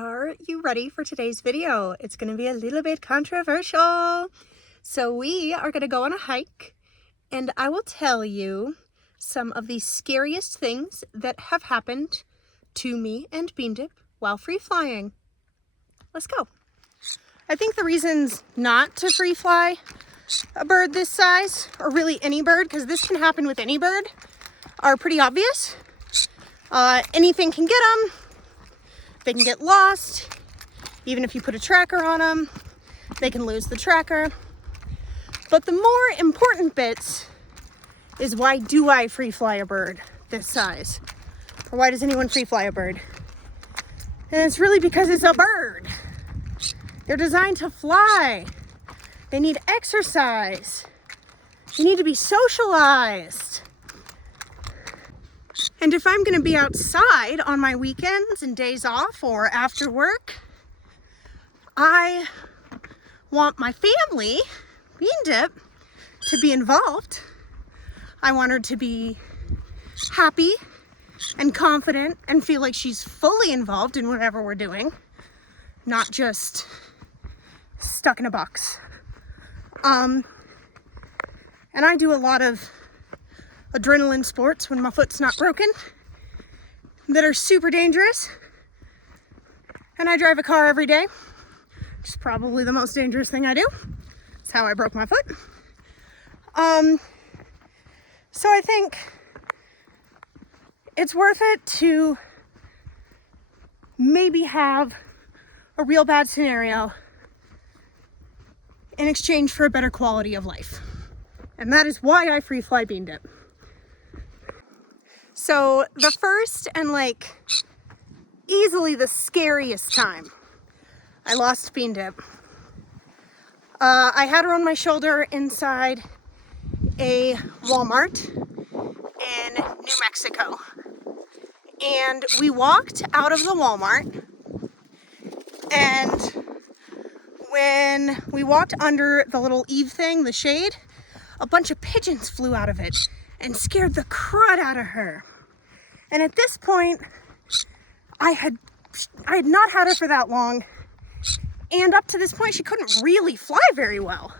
Are you ready for today's video? It's going to be a little bit controversial. So we are going to go on a hike and I will tell you some of the scariest things that have happened to me and BeanDip while free flying. Let's go. I think the reasons not to free fly a bird this size, or really any bird, because this can happen with any bird, are pretty obvious. Anything can get them. They can get lost. Even if you put a tracker on them, they can lose the tracker. But the more important bits is, why do I free fly a bird this size? Or why does anyone free fly a bird? And it's really because it's a bird. They're designed to fly. They need exercise. They need to be socialized. And if I'm gonna be outside on my weekends and days off or after work, I want my family, BeanDip, to be involved. I want her to be happy and confident and feel like she's fully involved in whatever we're doing, not just stuck in a box. And I do a lot of adrenaline sports when my foot's not broken that are super dangerous. And I drive a car every day, which is probably the most dangerous thing I do. It's how I broke my foot. So I think it's worth it to maybe have a real bad scenario in exchange for a better quality of life. And that is why I free fly BeanDip. So the first and easily the scariest time I lost BeanDip, I had her on my shoulder inside a Walmart in New Mexico. And we walked out of the Walmart, and when we walked under the little eave thing, the shade, a bunch of pigeons flew out of it and scared the crud out of her. And at this point, I had not had her for that long. And up to this point, she couldn't really fly very well.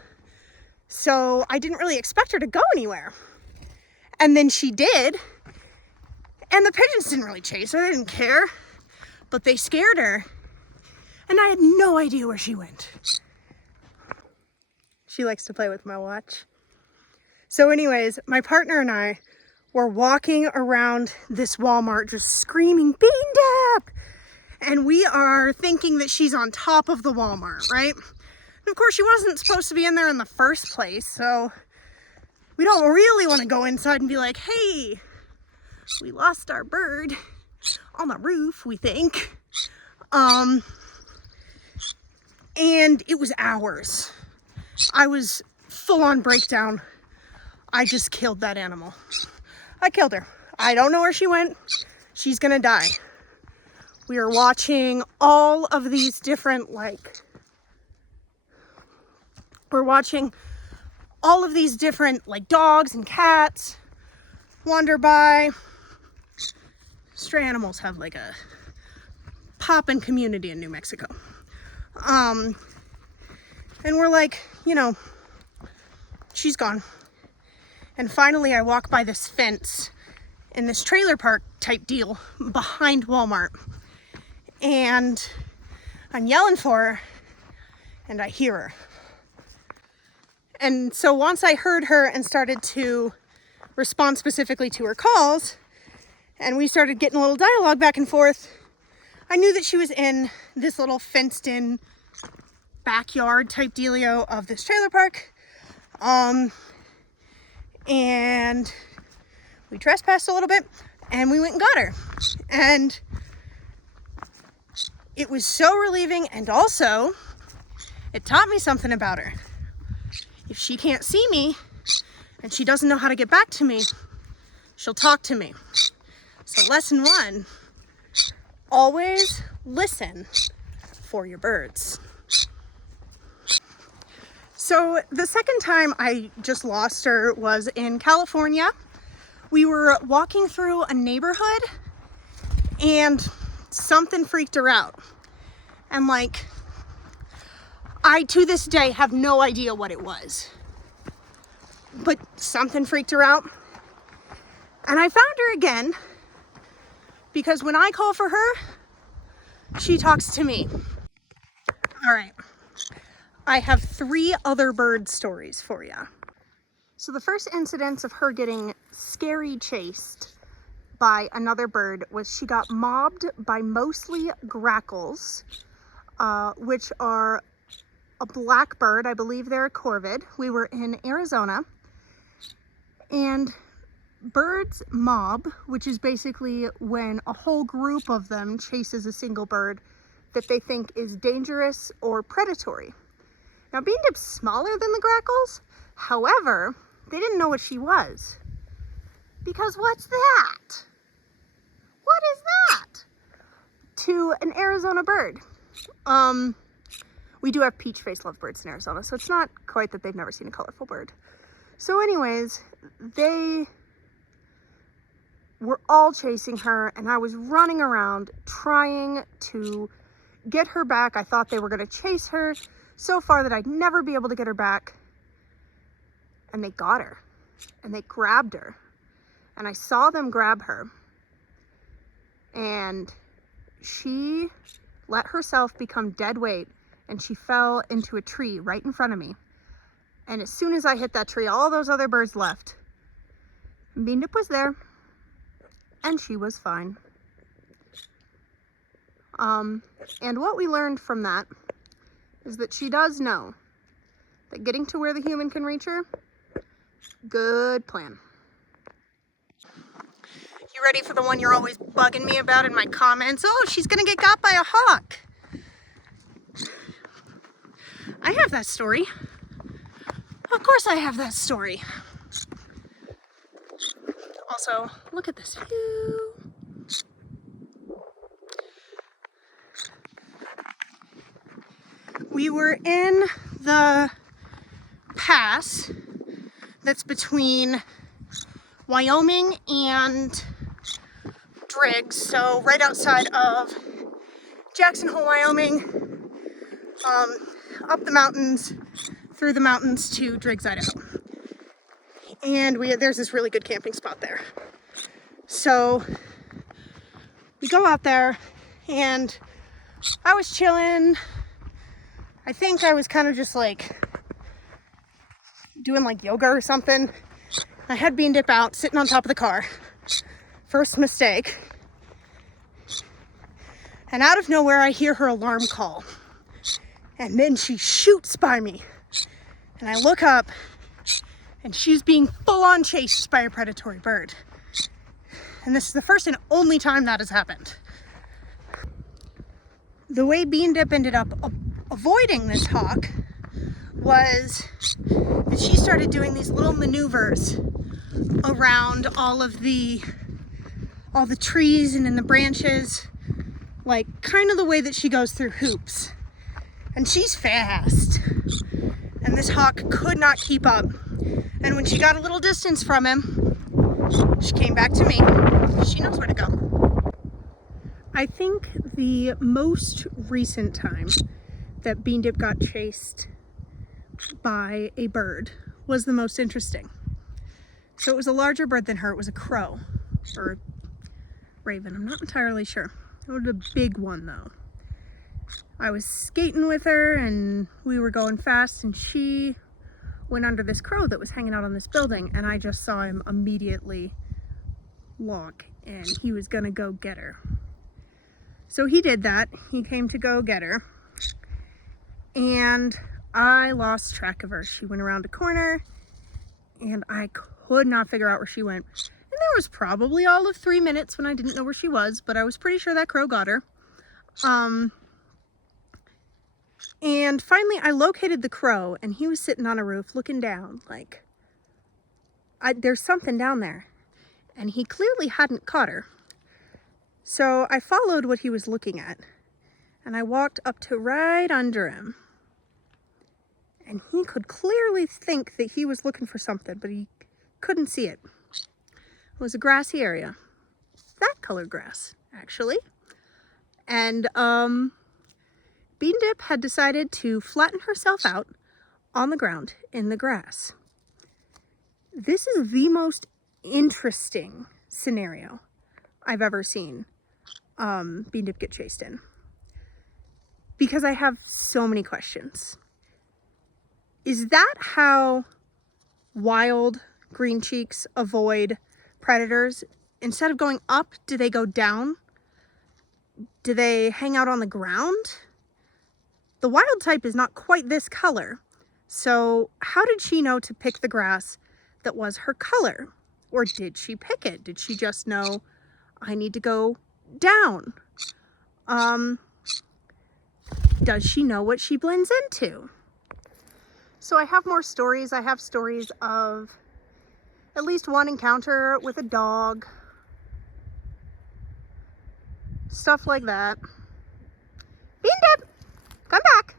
So I didn't really expect her to go anywhere. And then she did. And the pigeons didn't really chase her. They didn't care. But they scared her. And I had no idea where she went. She likes to play with my watch. So anyways, my partner and I were walking around this Walmart just screaming, BeanDip! And we are thinking that she's on top of the Walmart, right? And of course, she wasn't supposed to be in there in the first place, so we don't really want to go inside and be like, hey, we lost our bird on the roof, we think. And it was hours. I was full on breakdown. I just killed that animal. I killed her. I don't know where she went. She's gonna die. We are watching all of these different, dogs and cats wander by. Stray animals have a poppin' community in New Mexico. And we're she's gone. And finally I walk by this fence in this trailer park type deal behind Walmart. And I'm yelling for her and I hear her. And so once I heard her and started to respond specifically to her calls, and we started getting a little dialogue back and forth, I knew that she was in this little fenced in backyard type dealio of this trailer park. And we trespassed a little bit and we went and got her. And it was so relieving, and also it taught me something about her. If she can't see me and she doesn't know how to get back to me, she'll talk to me. So lesson 1, always listen for your birds. So the second time I just lost her was in California. We were walking through a neighborhood and something freaked her out. And like, I to this day have no idea what it was, but something freaked her out. And I found her again because when I call for her, she talks to me. All right, I have 3 other bird stories for you. So the first incidence of her getting scary chased by another bird was she got mobbed by mostly grackles, which are a black bird. I believe they're a corvid. We were in Arizona, and birds mob, which is basically when a whole group of them chases a single bird that they think is dangerous or predatory. Now, BeanDip's smaller than the grackles. However, they didn't know what she was. Because what's that? What is that? To an Arizona bird. We do have peach-faced lovebirds in Arizona, so it's not quite that they've never seen a colorful bird. So anyways, they were all chasing her, and I was running around trying to get her back. I thought they were going to chase her so far that I'd never be able to get her back. And they got her, and they grabbed her, and I saw them grab her, and she let herself become dead weight, and she fell into a tree right in front of me. And as soon as I hit that tree, all those other birds left. BeanDip was there, and she was fine. And what we learned from that is that she does know that getting to where the human can reach her, good plan. You ready for the one you're always bugging me about in my comments? Oh, she's gonna get got by a hawk. I have that story. Of course I have that story. Also, look at this view. We were in the pass that's between Wyoming and Driggs, so right outside of Jackson Hole, Wyoming, up the mountains, through the mountains to Driggs, Idaho. And there's this really good camping spot there. So we go out there, and I was chilling. I think I was kind of just like doing like yoga or something. I had BeanDip out, sitting on top of the car. First mistake. And out of nowhere, I hear her alarm call. And then she shoots by me. And I look up, and she's being full-on chased by a predatory bird. And this is the first and only time that has happened. The way BeanDip ended up avoiding this hawk was that she started doing these little maneuvers around all the trees and in the branches, like kind of the way that she goes through hoops. And she's fast, and this hawk could not keep up. And when she got a little distance from him, she came back to me. She knows where to go. I think the most recent time that BeanDip got chased by a bird was the most interesting. So it was a larger bird than her. It was a crow or a raven. I'm not entirely sure. It was a big one though. I was skating with her, and we were going fast, and she went under this crow that was hanging out on this building, and I just saw him immediately walk, and he was gonna go get her. So he did that. He came to go get her, and I lost track of her. She went around a corner, and I could not figure out where she went. And there was probably all of 3 minutes when I didn't know where she was, but I was pretty sure that crow got her. And finally I located the crow, and he was sitting on a roof looking down like, there's something down there. And he clearly hadn't caught her. So I followed what he was looking at, and I walked up to right under him. And he could clearly think that he was looking for something, but he couldn't see it. It was a grassy area. That colored grass, actually. And BeanDip had decided to flatten herself out on the ground in the grass. This is the most interesting scenario I've ever seen BeanDip get chased in, because I have so many questions. Is that how wild green cheeks avoid predators? Instead of going up, do they go down? Do they hang out on the ground? The wild type is not quite this color. So how did she know to pick the grass that was her color? Or did she pick it? Did she just know, I need to go down? Does she know what she blends into? So I have more stories. I have stories of at least one encounter with a dog. Stuff like that. BeanDip, come back.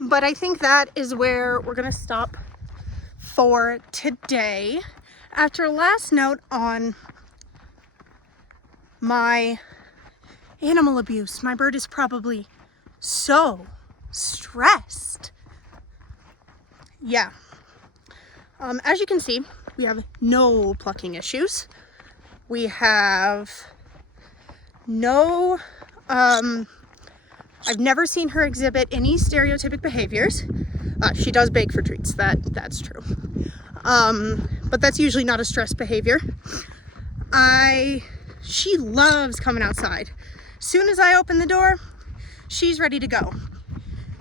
But I think that is where we're gonna stop for today. After a last note on my animal abuse, my bird is probably so stressed. Yeah. As you can see, we have no plucking issues. We have no, I've never seen her exhibit any stereotypic behaviors. She does beg for treats, that's true. But that's usually not a stress behavior. She loves coming outside. Soon as I open the door, she's ready to go.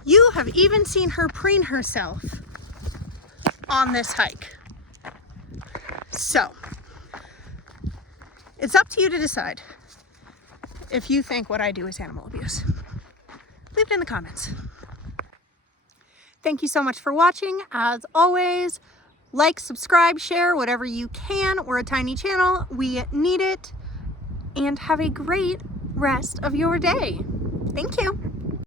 You have even seen her preen herself on this hike. So, it's up to you to decide if you think what I do is animal abuse. Leave it in the comments. Thank you so much for watching. As always, like, subscribe, share, whatever you can. We're a tiny channel. We need it. And have a great rest of your day. Thank you.